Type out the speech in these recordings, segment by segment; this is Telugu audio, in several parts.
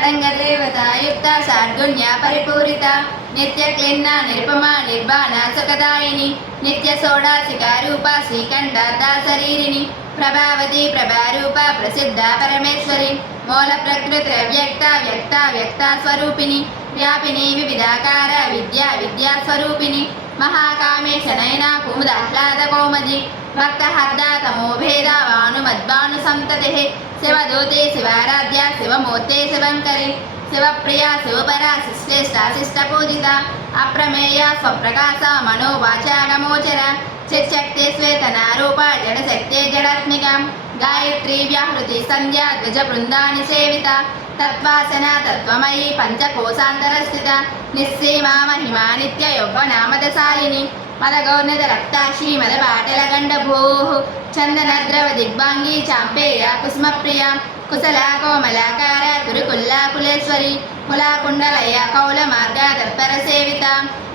షడంగదేవతాయుక్త షాడ్గుణ్య పరిపూరిత నిత్య క్లిన్న నిరుపమా నిర్వాణ సుఖదాయిని నిత్య షోడాసికారూప శ్రీకంఠార్థ శరీరిని ప్రభావతి ప్రభారూప ప్రసిద్ధ పరమేశ్వరి మూల ప్రకృతి వ్యక్త వ్యక్త వ్యక్త స్వరూపిణి వ్యాపిని వివిధాకార విద్యా విద్యా స్వరూపిణి మహాకామేశ నయన కుముదాహ్లాద కౌమది భక్త హర్ద తమోభేద భానుమద్భాను సంతతి శివదూతే శివారాధ్య శివమూర్తే శివంకరి శివప్రియ శివపరా శిశ్రేష్ట శిష్టపూజిత అప్రమేయ స్వప్రకాశ మనోవాచాగమోచర చిచ్చక్తి శ్వేతనారూప జడశక్తే జడాత్మిక గాయత్రీ వ్యాహృతి సంధ్యా ద్విజ బృందాని సేవిత తత్వాసన తత్వమయీ పంచకోశాంతరస్థిత నిస్సీమా మహిమా నిత్య యౌవనామదశాలిని మదగౌర్ణద రక్తాక్షి మదపాటల గండభూ చందన ద్రవ దిగ్భాంగి చాంపేయ కుసుమప్రియ కుశల కోమలాకార కురుకుల్లా కులేశ్వరి కులాకుండలయ కౌల మార్గ తత్పర సేవిత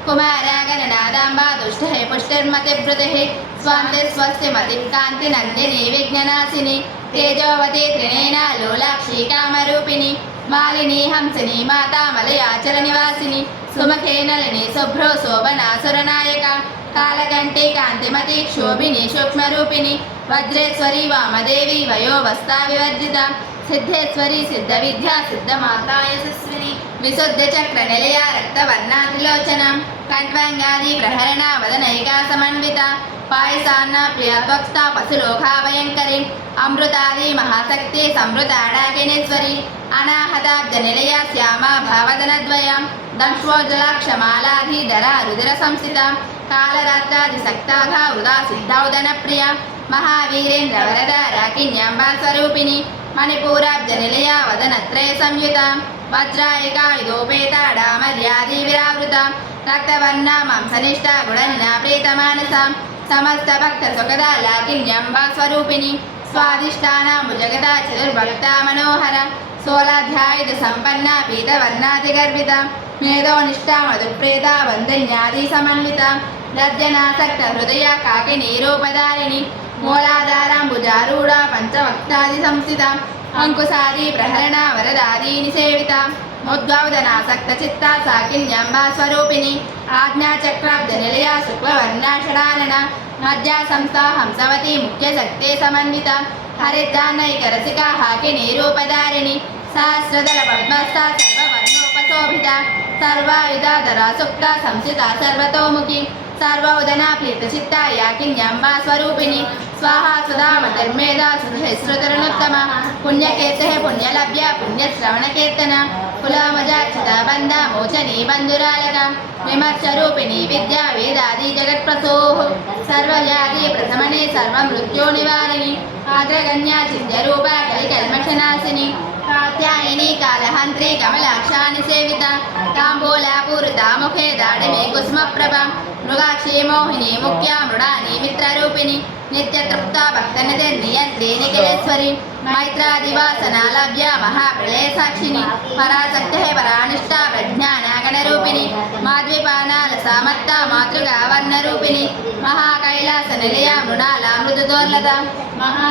కుమార గణనాదాంబ దుష్ట పుష్టిర్మతిభృతి స్వాంతి స్వస్తి మతి కాంతి నందిని విఘ్ననాశిని తేజోవతి త్రినేన లోలాక్షి కామరూపిణి మాలిని హంసిని మాతా మలయాచల నివాసిని సుముఖే నళిని శుభ్రో శోభనాసురనాయక కాలకంఠే కాంతిమతి శోభిని సూక్ష్మరూపిణి వజ్రేశ్వరి వామదేవి వయోవస్థా వివర్జిత సిద్ధేశ్వరి సిద్ధ విద్యా సిద్ధమాతా యశస్విని విశుద్ధ చక్ర నిలయ రక్తవర్ణా త్రిలోచన కంఠ్వాంగాది ప్రహరణ వదనైకా సమన్విత పాయసాన్న ప్రియభక్త పశులోకా భయంకరి అమృతాది మహాశక్తి సమృతాడాకినేశ్వరి అనాహతాబ్జ నిలయ శ్యామ భావదనద్వయ దంశ్వోజ్జలాక్షమాలాధీధర రుధిర సంస్థిత కాళరాత్రాది సక్తాఘ వృదా సిద్ధౌదన ప్రియ మహావీరేంద్ర వరద రాకిన్యాంబా స్వరూపిణి మణిపూరాబ్జ నిలయ వదనత్రయ సంయుత వజ్రాయికాయుధోపేత డామర్యాది విరావృత రక్తవర్ణ మాంసనిష్ట గుణన్న ప్రీతమానస సమస్త భక్త సుఖద లాకిన్యాంబా స్వరూపిణి స్వాదిష్టాన భుజగద చతుర్భక్త మనోహర సోలాధ్యాయుధ సంపన్న పీతవర్ణాది గర్భిత మేధోనిష్ట మధుప్రేత వందన్యాది సమన్విత రజ్జనాసక్త హృదయ కాకినీ రూపధారిణి మూలాధారాంబుజారూఢ పంచవక్తాది సంస్థిత అంకుశాది ప్రహరణ వరదాదీని సేవిత ముద్గౌదనాసక్త చిత్త సాకిన్యాంబా స్వరూపిణి ఆజ్ఞాచక్రాబ్జ నిలయ శుక్లవర్ణాషడానన మధ్యా సంస్థా హంసవతి ముఖ్య శక్తే సమన్విత హరిద్రాన్నైక రసిక హాకినీ రూపధారిణి సహస్రదళ పద్మస్థ సర్వవర్ణోపశోభిత సర్వాయుధాధరా సుప్త సంస్థిత సర్వతోముఖి సర్వోదనా ప్లీతచిత్త యాకిన్యాంబా స్వరూపిణి స్వాహా సుధా మధర్మేధా సుధృతరుణోత్తమ పుణ్యకీర్తే పుణ్యలభ్య పుణ్యశ్రవణకీర్తన కులమజాక్షిత బంధ మోచనీ బంధురాలక విమర్శరూపిణి విద్యా వేదాది జగత్ప్రసూః సర్వవ్యాధి ప్రశమనే సర్వమృత్యో నివారిణి ఆగ్రగణ్యా చిద్యరూప కలికల్మషనాశిని కాత్యాయని కాళహంత్రి కమలాక్షాని సేవిత తాంబూలాపూరిత ముఖే దాడిమే కుసుమప్రభ మృగాక్షి మోహిని ముఖ్య మృడాని మిత్రరూపిణి నిత్యతృప్త భక్తనిధి నిఖిలేశ్వరి మైత్రాదివాసనాలభ్య మహాప్రళయ సాక్షిని పరాశక్తి పరానిష్ట ప్రజ్ఞానాగణరూపిణి మాద్విపానాల సామత్త మాతృగా వర్ణరూపిణి మహాకైలాస నిలయ మృణాల మృదుదోర్లత మహా